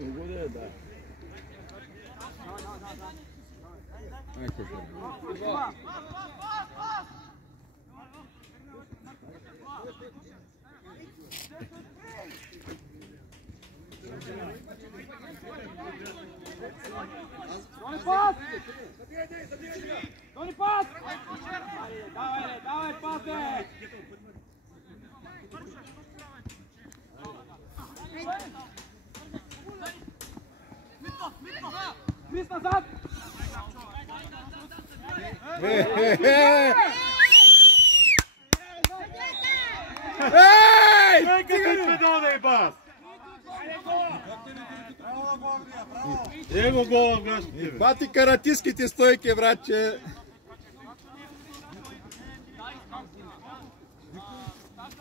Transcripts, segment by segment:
Благодаря, да. Тони пас! Давай, пасе! Крис назад! Ей! Нека ти даде бас! Его гола гащите. Бати каратиските стойки, братче.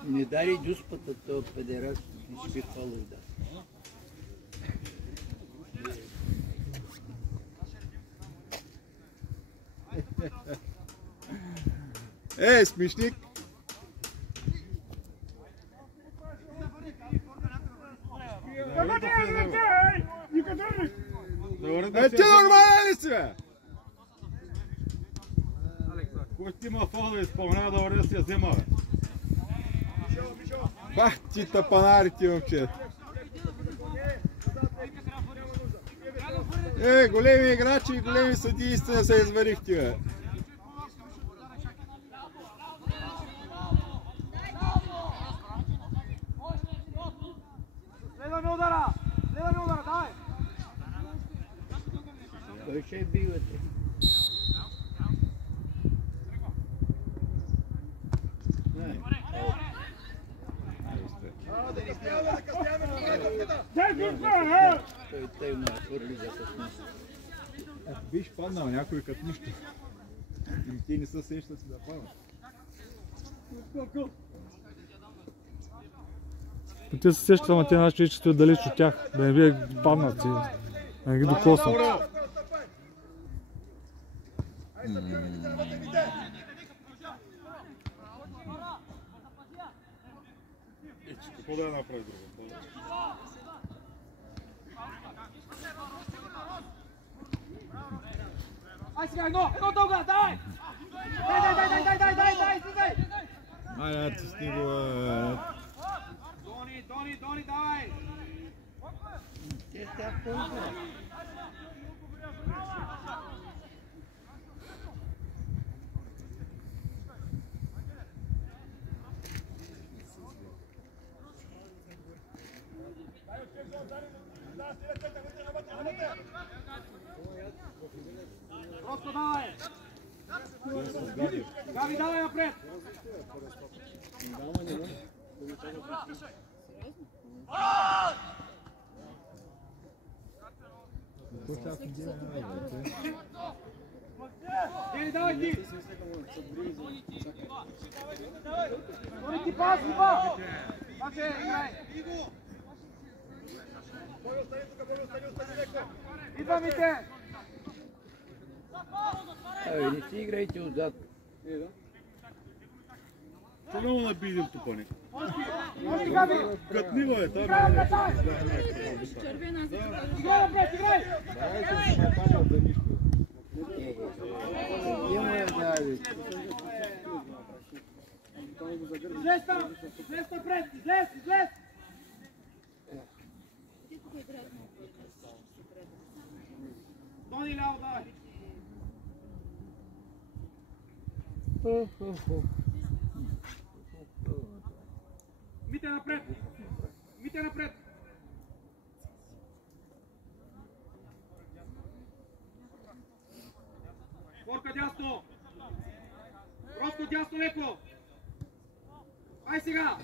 Не дари дюспата този педерас, изпи халуда. Смешник. Ти нормален ли си, бе? Който има фол да изпълнява, да върви да си я взема, бе. Бах ти тапанарите, момче. Големи играчи и големи съдии истина се изварихте, бе. Следваме удара, давай! Той ще бивате. Той ме хвърли за късмис. Биш паднал някой като нищо. Ти не са сещат си да паднат. Те се сещат, ама те наши стоят далеч от тях, да не би паднат си, да не ги докоснат. Какво да я направи друго? Ай сега едно дълга, давай! Дай! Айде, стига, бе. Дони, давай! Те са пълна. Просто давай! Габи, давай напред! Дени, давай ти! Дони ти пас, Ива! Пасе, играй! Идваме те! Не си играйте отзад. Че много набидим тупане. Още, Габи! Гътнива е, Играй напред, давай! Играй напред, играй! Излез там! Излез напред! Излез! Дони ляво, давай! Мите напред! Борка дясно! Просто дясно леко! Ай сега!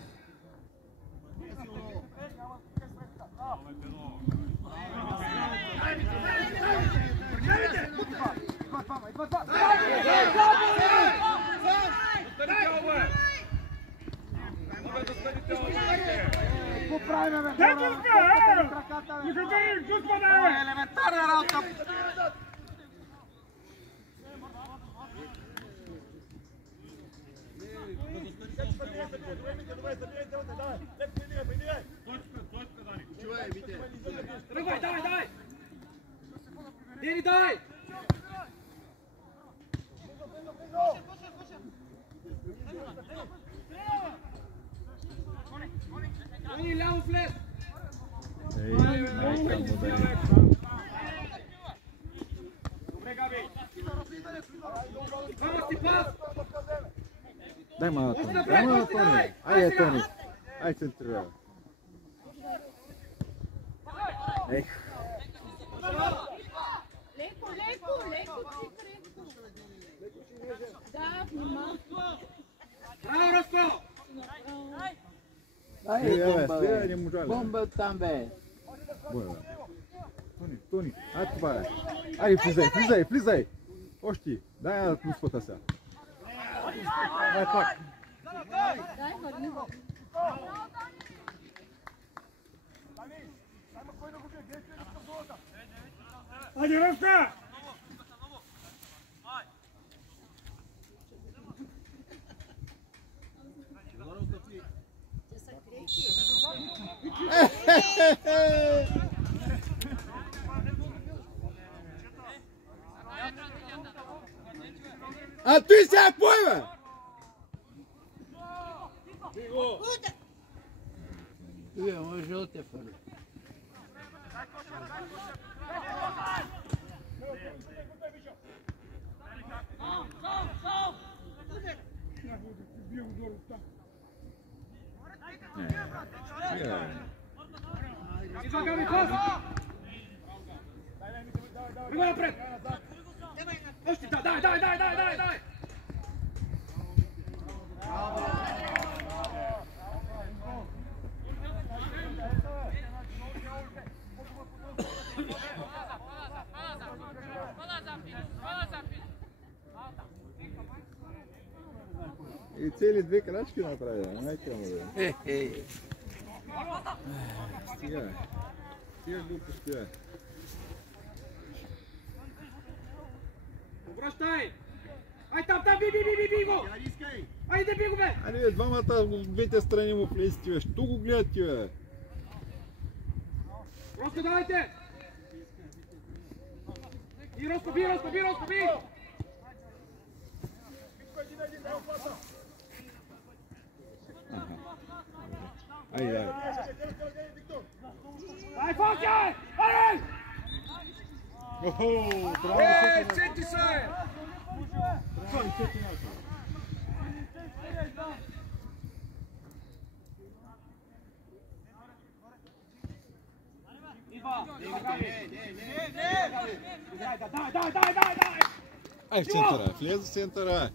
Елементарна работа! Тръгвай, давай! Дени, давай! Дени, ляво влез! Добре, Габи! Вама Степан! Дай ма, Тони! Айде, Тони! Ай, центрира! Ех! Леко, чик, да, внимавай. Браво, Роско! Бомба там, бе! Тони, ай това е! Ай, влизай! Още! Дай да пуспата сега! Дай пак! Дай, върни го. Айде, Роско! А ти сега кой, бе? Вие, може жълтия фърли. Идва, Габи, пас! Тръгвай напред! Още, дай! И цели две крачки направи, майка му бе. Стига. Стига глупости, бе. Връщай! Ай там, би го! Айде, би го, бе! Айде, бе, двамата от двете страни му влезете, бе. Що го гледате, бе? Роско, давайте! И Роско, би! Айде. Ай, Фоке! Ай! Ей, сети се! Дай! Ай, в центъра, влез в центъра.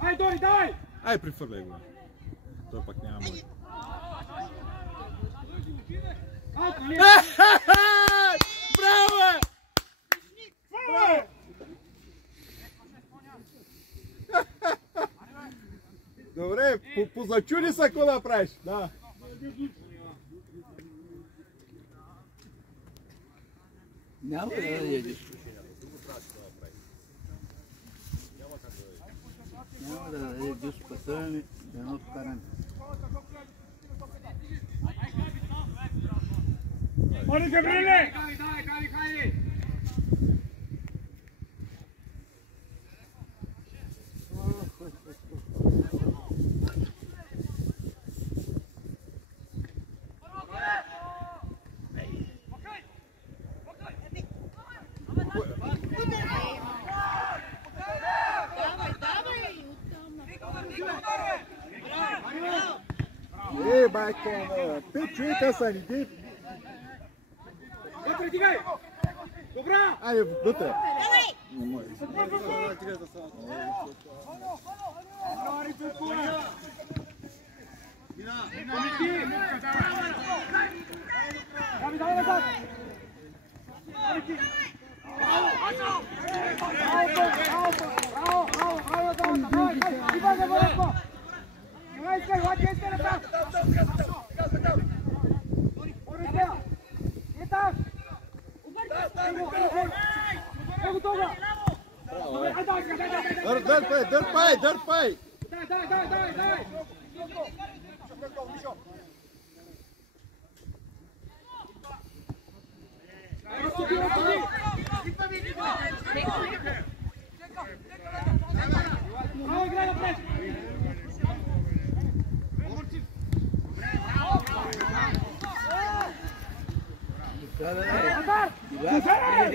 Ай, Дори, дай! Ай, прифърляй го. Той пак няма. Браво! Добре, позачуди се какво да правиш. Да. Няма да едеш. Няма да даде дуспата ми, да едно вкаране. Оли, Габриеле! Дай! Ей, байко, пет човека са ни. Вътре, дигай! Добра! Айде, вътре. Габи, дай назад! Дърпай! Дай! Браво, играй напред!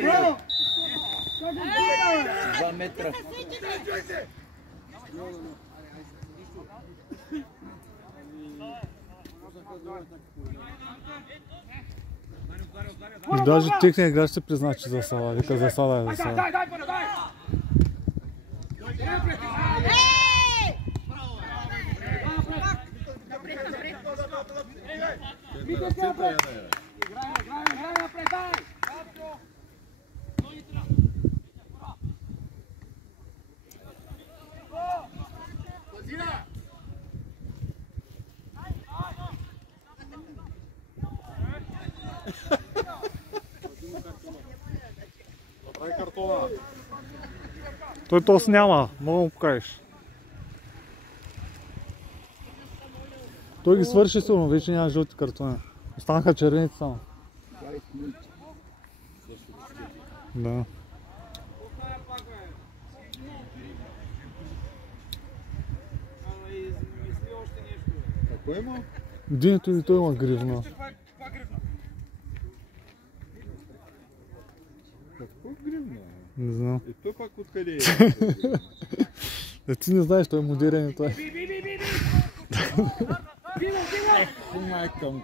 Браво! 2 метра. И даже техният играч ще призна, че засада. Вика засада е засада. Дай, дай, дай! Играй напред, дай! Прави картона. Той тос няма, мога му покажеш. Той ги свърши сигурно, вече няма жълти картони. Останаха червените само. Да. Какво има? Динето и той има гривна. Какво гривна? Не знам. И той пак откъде е? Да ти не знаеш, той е модерен и той. Майкам.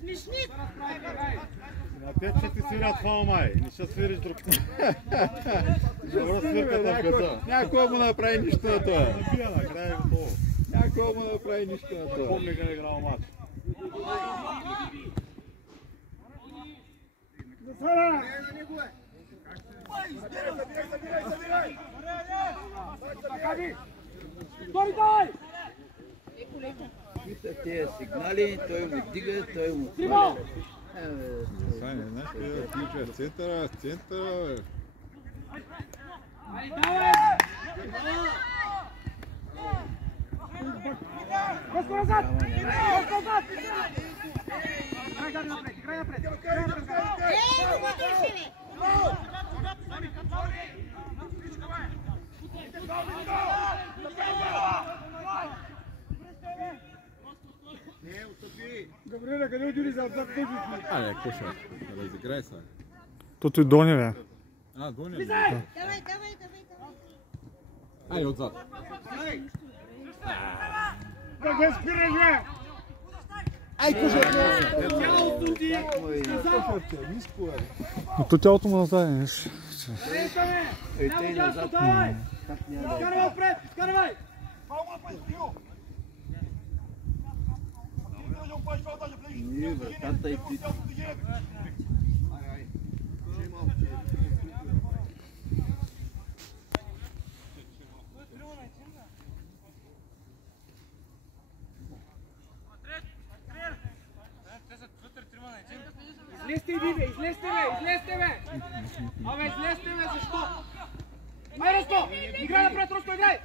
Смешни! На теб ще ти свирят фал, май. Не ще свириш друг. Добро свирката в къса. Някой му направи нищо на това. Набия накрая е готово. Някой му направи нищо на това. Помни къде е играл матч. Стори, дай! Пита тези сигнали, той му дига, той му Трима! Сай, не знаеш къде да ключа? В центъра, в центъра, бе. Айде, давай! Бързо назад! Бързо назад! Играй напред, играй напред! Ей, го държи, бе! Габриеля, къде отиди за отзад тъжи? Аре, коша, разиграй се. Тото и Дони, бе. А, Доня. Давай, давай, давай! Айде, отзад. Да го спираш, бе! Ай, коша! Тялото ти! Кошарче, ниско е. Но то тялото му назад, виж. Срещаме! Ей, Няма тъй дясно, назад. давай! Как няма да... Скарвай отпред, скарвай! Ние, вратата и ти. Излезте и ви, бе, излезте, бе, излезте, бе! Абе, излезте, бе, защо? Ай, Росто! Играй напред, Росто, играй!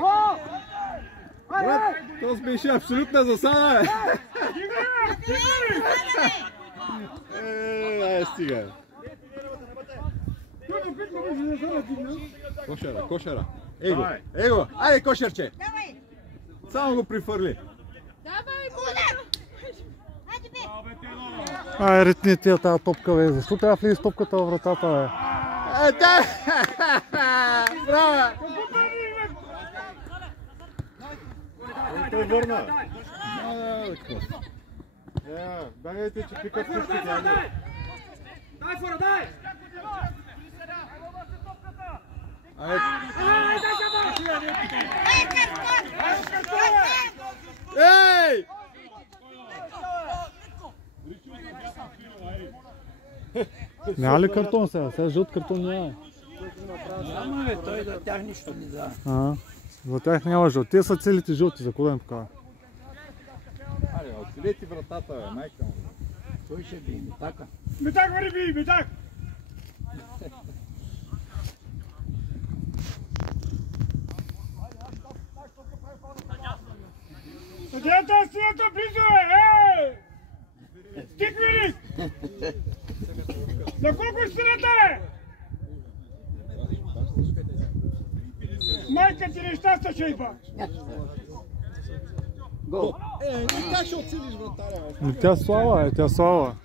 О! Брат, то беше абсолютна засада, бе. Ай, стига. Кошера, кошера. Его, его, айде кошерче. Давай! Само го прифърли. Давай, Буля! Хайде, бе! Ай, ретни тия тази топка, бе. Защо трябва да влизи с топката във вратата, бе? Да! Браво! Той върна. Дайте, че пикат Дай, всички фора, дай! Дай, фора, дай! Айде. Ай, дай, Ей! Няма ли картон сега? Сега жълт картон няма. Само бе, той за тях нищо не дава. За тях няма жълти. Те са целите жълти, за кога им покава. Аре, открийте вратата, бе, майка му. Той ще би Митака. Митак, вари би, Митак! Съдията, силата близо е! Стик, Велик! На колко е силата, бе? Майка ти нещастна шейба! Гол. Как ще оцелиш вратаря, бе? Тя слава тя слава.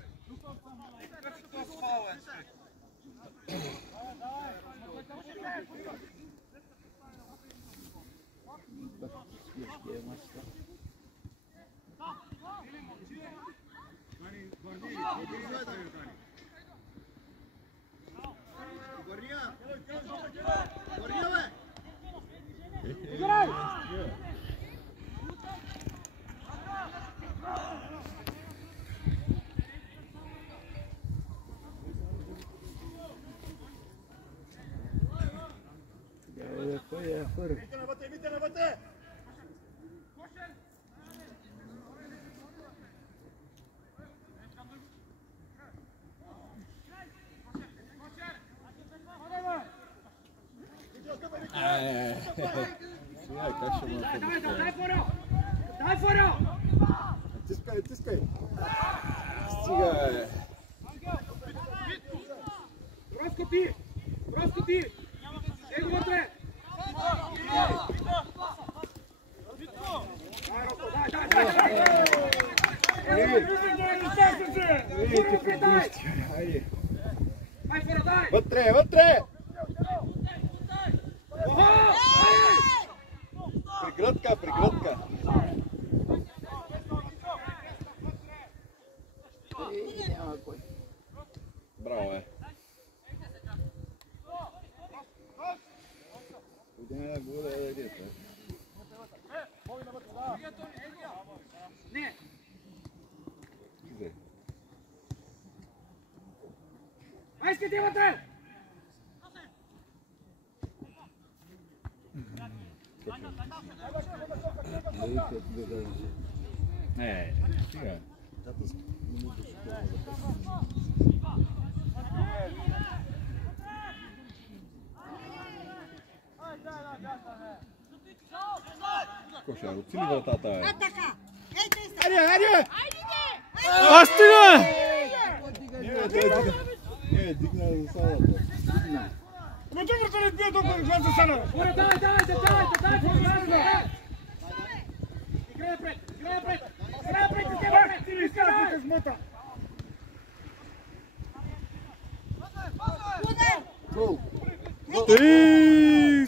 Кой е първи? Как ще му Дай форо! Тискай, тискай! Стига, бе! Броско ти! Его вътре! Вътре, вътре! Прегръдка, прегръдка! Няма кой. Браво, бе! Идея горе е дете. Не! Айски ти вътре! Не, стига. Кошар, оцели вратата, бе. Атака! Ето и Айде, айде! А, стига! Не, дигна за салата. Ама доброто не бие толкова глас за сана! Дай! Играй напред! Ти не става с мота! Гол. Давай!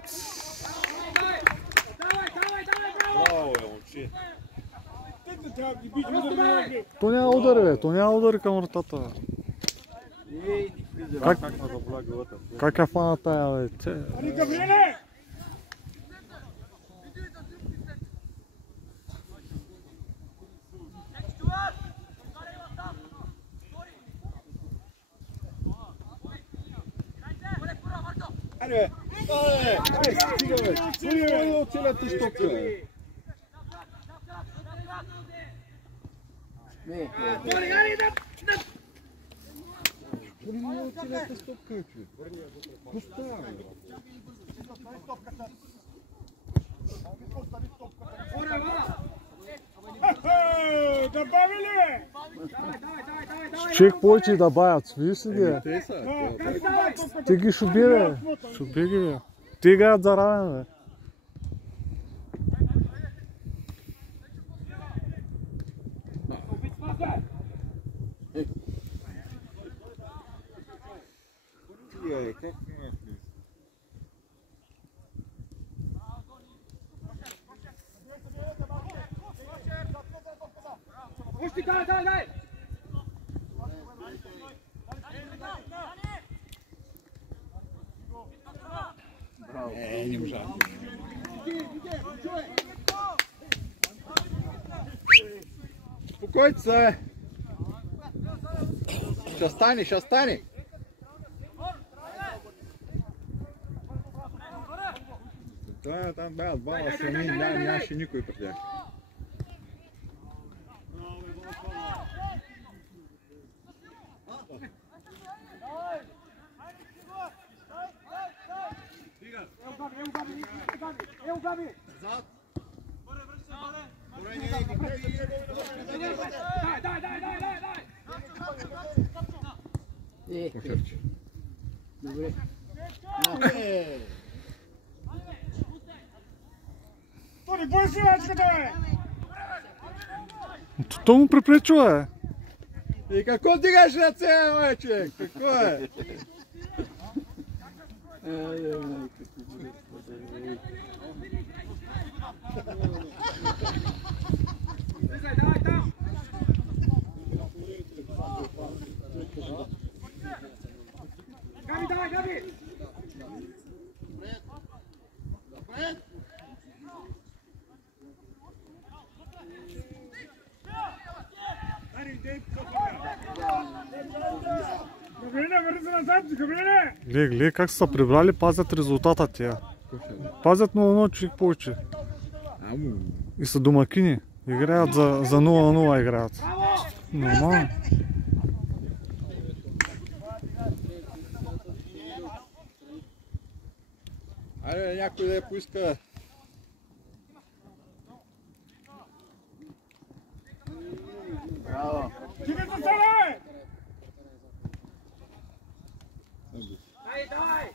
Браво, бе, момче. То няма удари, бе. То няма удари към вратата, бе. Как ме заболя главата? Как е фана тая, бе? Ани Габриеле! Айде, бе! Айде, стига, бе! Кой е оцелята стопка, бе? Не. Кой е оцелята стопка, бе? Пуста, бе! Добави ли, бе? Чек повече да баят, видиш ли, бе? Те са. Те ги шуби, бе. Шуби ги, бе. Те играят за равен, бе. Стига, бе, как не е влиза? Пусти, дай! Не можа. Успокойте се, бе! Ще стане! Там бяха двама сами, нямаше никой при тях. Пошерче. Добре. Тони, бой си мачката, бе! То му припречува, И какво дигаш ръце, бе, човек? Какво е? Давай там! Габи, давай, Габи! Габриеле, върни се назад, Габриеле! Гледай как са се прибрали, пазят резултата тия. Пазят 0-0 човек повече. И са домакини. Играят за 0-0 играят. Нормално. Айде, някой да я поиска. Браво. Стига се стане! Дай!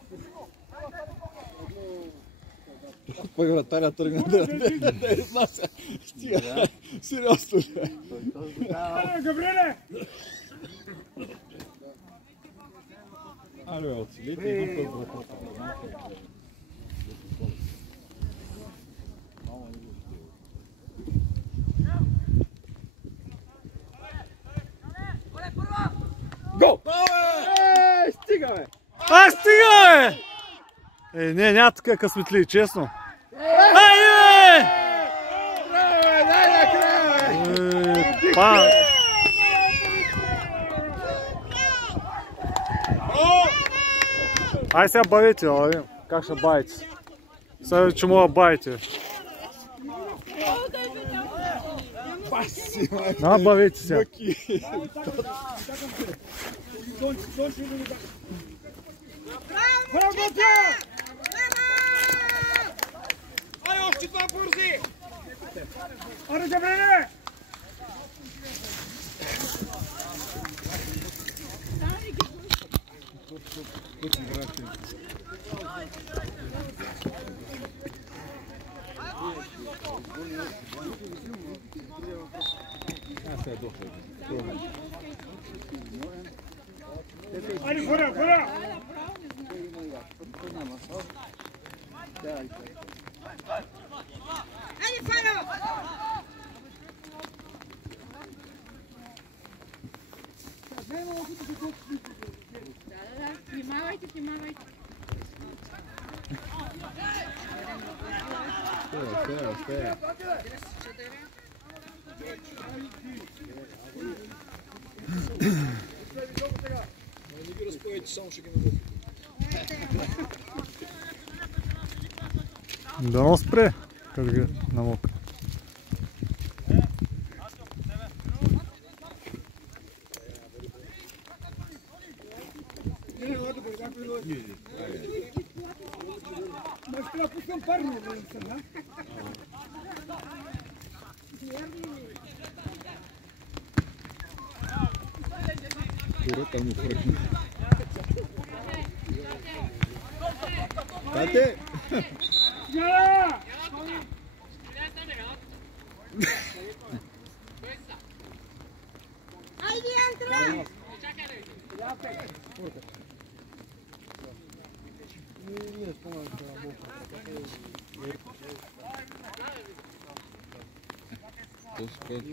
Пък вратаря тръгна да изнася. Стига, сериозно. Габриеле! Айде, оцелите един път вратата. Гол! Стига, бе! Стига, бе! Не, няма така късметли, честно. Айде! Браво, дай накрая, бе! Ай сега бавите, да видим. Как ще бавите? Сега че мога бавите. Да, бавите сега. Браво, Ай, още това бързи! Аре, Габриеле! Айде, хора! Айде, Фаро! Внимавайте. Стоя. Да спре, как ги намока. Курата му фръкна. Тате! Айде, Антра!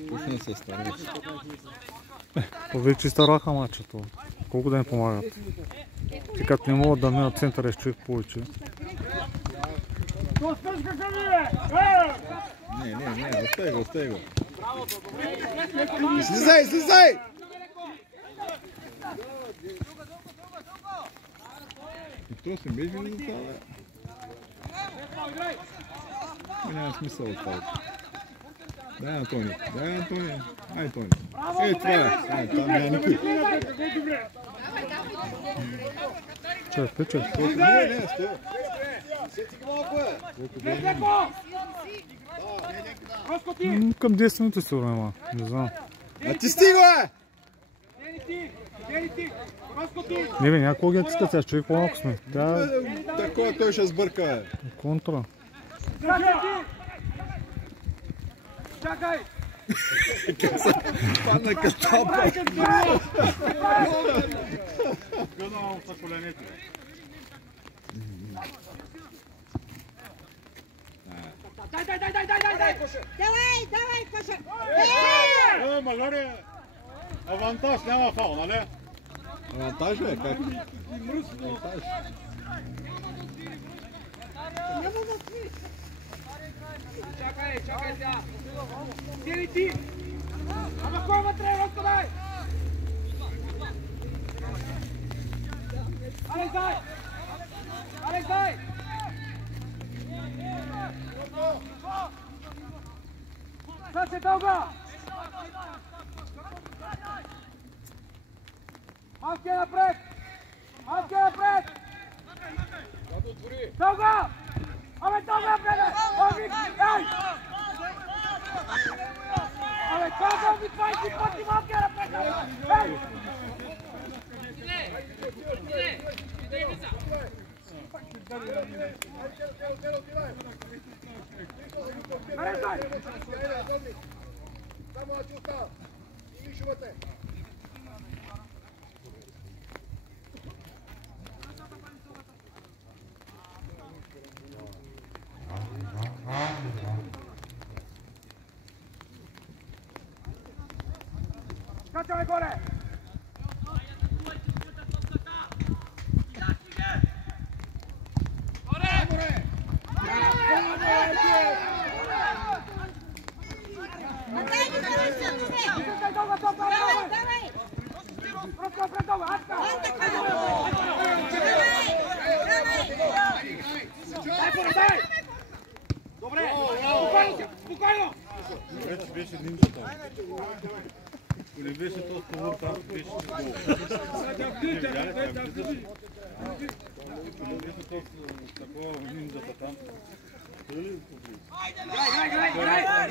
Пушна се стареш. Вече стараха мачето. Колко да им помагат. Ти като не могат да минат центъра с човек повече. Не, остави го. Слизай! И то се беше ли за това, бе? Няма смисъл от това. Дай, Антони. Дай, Антони. Ай, Антони. Ей, това е. Там няма никой. Чакай. Не, стой. Към 10 минути се време, не знам. А ти стига! Не бе, някакво ги тискат сега, човек по-малко сме. Такова той ще сбърка. Контра. Чакай! Падна катапа. Гънал са коленете. Дай, Коша! Давай, Коша! Магаре, авантаж няма фал, нали? Авантаж ли? Как? Авантаж. Чакай сега! Стири ти! Ама кой вътре, Роско, дай! Алекс, дай! Саче, дълга! Малки напред! Дълга! Абе, дълга, бреде! Ей! Абе, казал ми 20 пъти малки напред! Ей! Нареждай! Скачай горе! Добре! Спокойно! Вече беше нинджата. Ако не беше този повор, там беше гол. Ако не беше този такова нинджата там.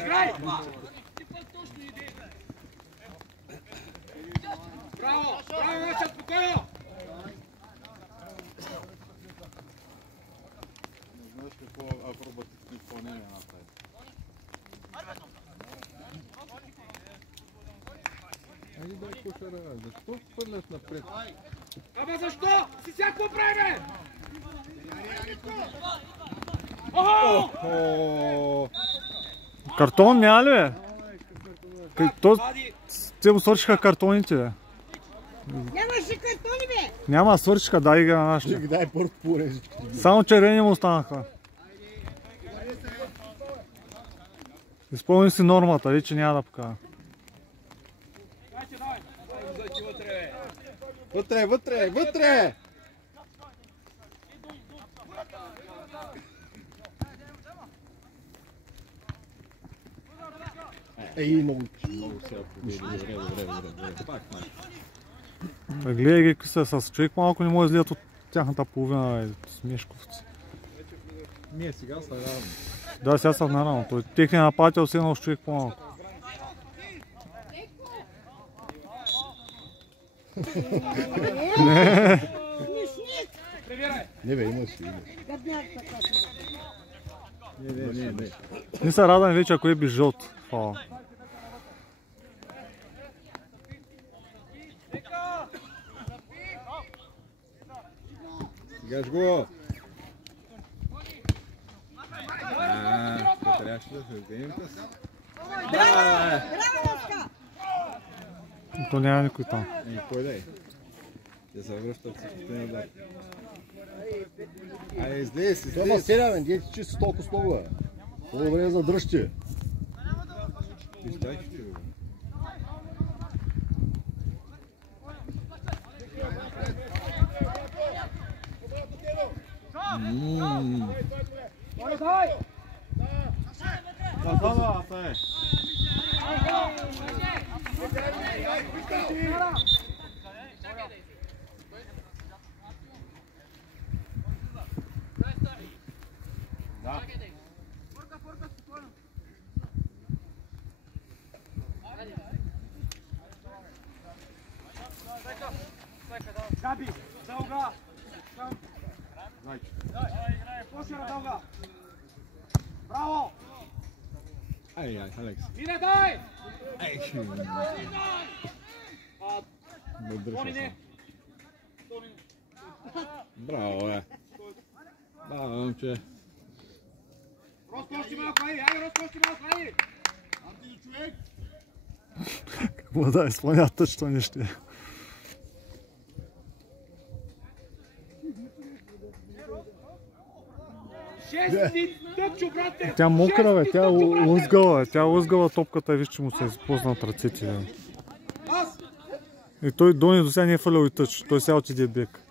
Играй! Браво, Мачо, спокойно! Знаеш какво акробатично изпълнение направи? Айде дай Кошара, защо хвърляш напред? Ама защо? Си сега какво правим? Охо! Картон няма ли, бе? Те му свършиха картоните, бе. Нямаше картони, бе! Няма, свършиха, дай ги на нашите. Дай първо порежи. Само червени му останаха. Изпълни си нормата, вече няма да покажа. Вътре! Ей, много сега победи. Добре. Пак, Гледай ги какви са, с човек малко не може да излият от тяхната половина, бе, смешковци. Не, сега са равни. Да, сега са наравно. Той техният нападател си едно с човек по-малко. Не бе, имаш. Не. Не са радани вече, ако е без жълт. Фала. Гаш го! Трябваше да се вземем с... Браво, Лъска! То няма никой там. Кой да е? Те се връщат всичките назад. Айде, излез! Това селя, бе, дете чисто толкова много, бе. По-добре задръжте. Изтайки ти, бе. Дай! Казала, Асае. Габи, дълга! Кошера дълга! Браво! Ай, Алекс. Мине, дай! Не Тони, дръжа не! Браво, бе. Браво, момче. Роско, още малко, айде! Айде, Роско, още малко, айде! Какво да изпълнят точно нещо. Шести тъпчо, брате! Тя мокра, бе, тя лъзгала, тя лъзгала топката и виж, че му се изпознат ръцете. Бе. И той Дони до сега не е фалял и тъч, той сега отиде бек.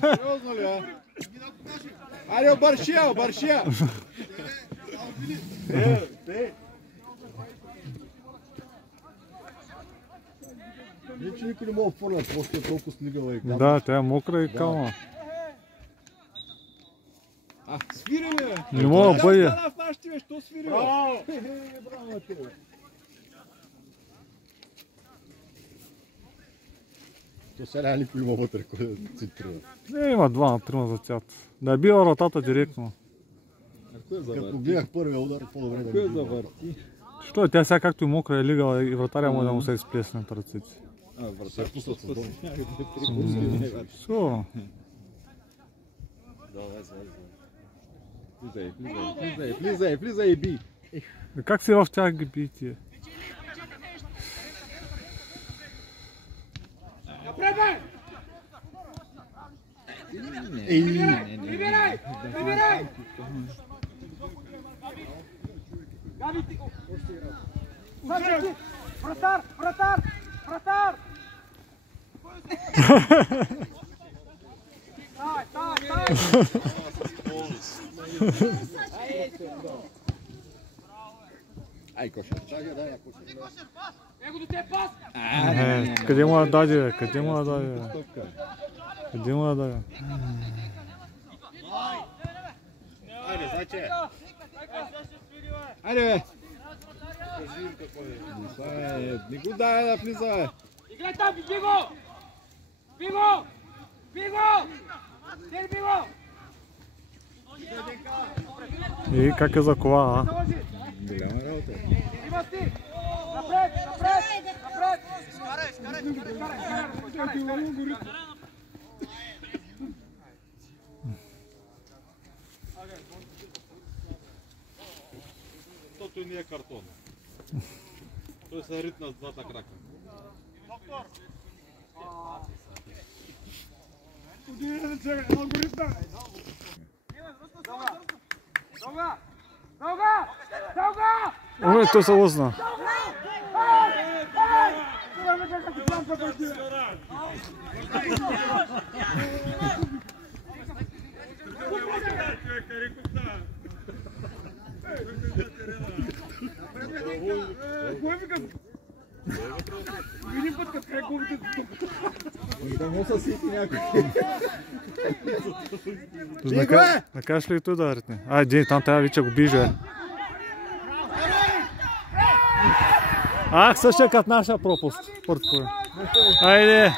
Сериозно ли, а? Айде, баршия, баршия! Вече никой не мога да фърнат, просто е толкова снигала и капа. Да, тя е мокра и калма. Свири, бе! Не мога да бъде. В нашите, бе, що свири, бе? Браво! Браво, те, бе! То сега никой не мога вътре, кой да центрира. Не, има 2-3 за цят. Да е била вратата директно. Като гледах първия удар, по-добре да Кой не е завърти? Що е, тя сега както и мокра е лигала и вратаря може да му се изплеснат ръцете. Врата е пуснат с дом. Що? Влизай и би. Как си в тях ги би тия? Напред, бе! Прибирай! Прибирай! Габи, ти... Вратар! Вратар! Вратар! Стай! Ай, Кошер. Его до те пас! Къде му да даде, бе? Къде му да даде, бе? Къде му да даде? Айде, зайче! Айде, бе! Не го дай да влиза, бе! Играй там, Биго! Биго! Биго! Дели Биго! И как е за кола, а? Голяма работа. Има си! Напред! Напред! Напред! Скарай! То той не е картон. Той се ритна с двата крака. Дълга! Дълга! Дълга! Ой, той се лъзна. Един път като край губите Да му се сити някой. Накажеш ли и той да ритне? Айде, там трябва вече го биже. Ах, същия като наша пропуст. Айде!